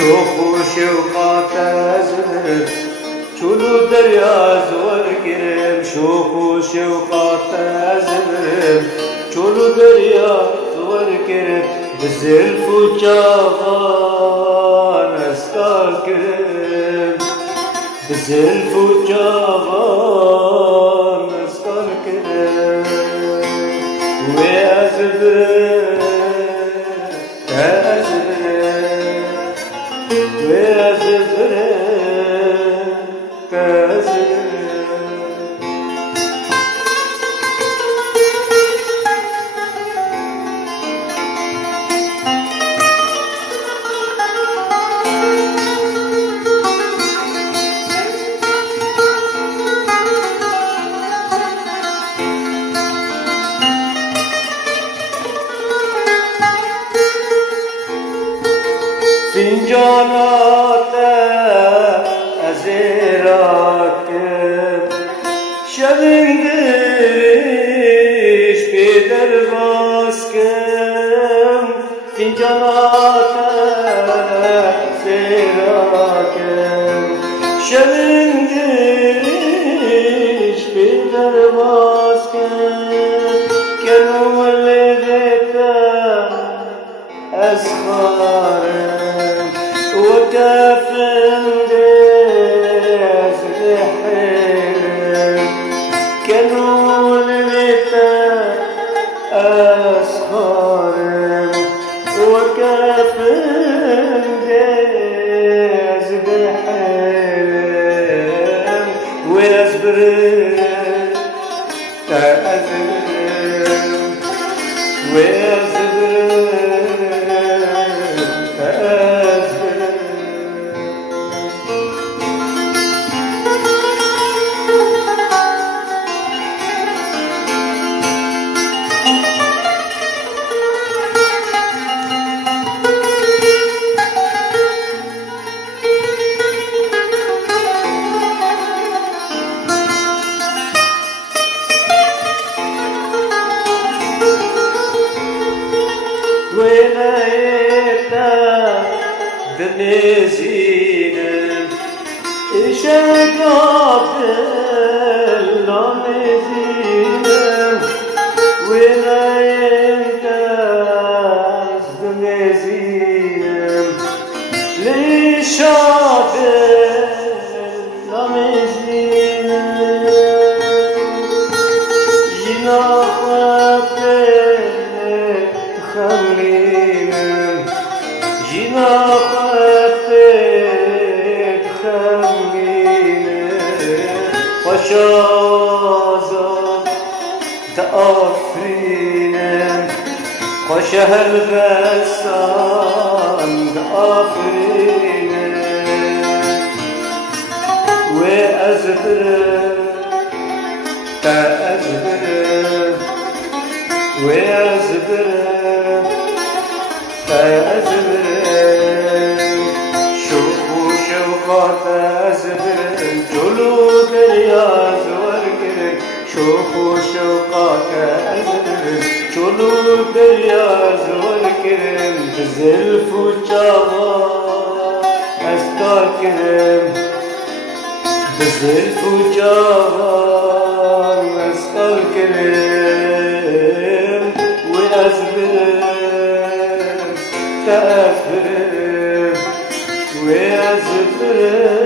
شوق وشوقات أزرق شلو دريا زور كرم شوق وشوقات أزرق شلو دريا زور كرم بزلف وجافان أسكال كرم بزلف وجافان أسكال كرم وأزبرق فنجانات أزراكم شبندرش بدر باسكم فنجانات أزراكم شبندرش بدر باسكم كانوا ولدتا أسخارم وكافن داز بحيرم كانوا لمتا أسخارم وكافن داز بحيرم ويزبرم تأزرم ويزبرم وينايتا دنيزينم إشاقات اللونيزينم وينايتا دنيزينم ليشاق اللونيزينم جناخات خملينم جناحتك خملينم خوشازم تأفرينم خوش هالبسام تأفرينم وأزبرم تأزبرم وأزبرم أزبرم شوق وشوقات أزبرم جلو دريا زور كرم شوق وشوقات أزبرم جلو دريا زور كرم بزلف وجافان أسكال كرم بزلف وجافان أسكال كرم وأزبرم تأزبرم وأزبرم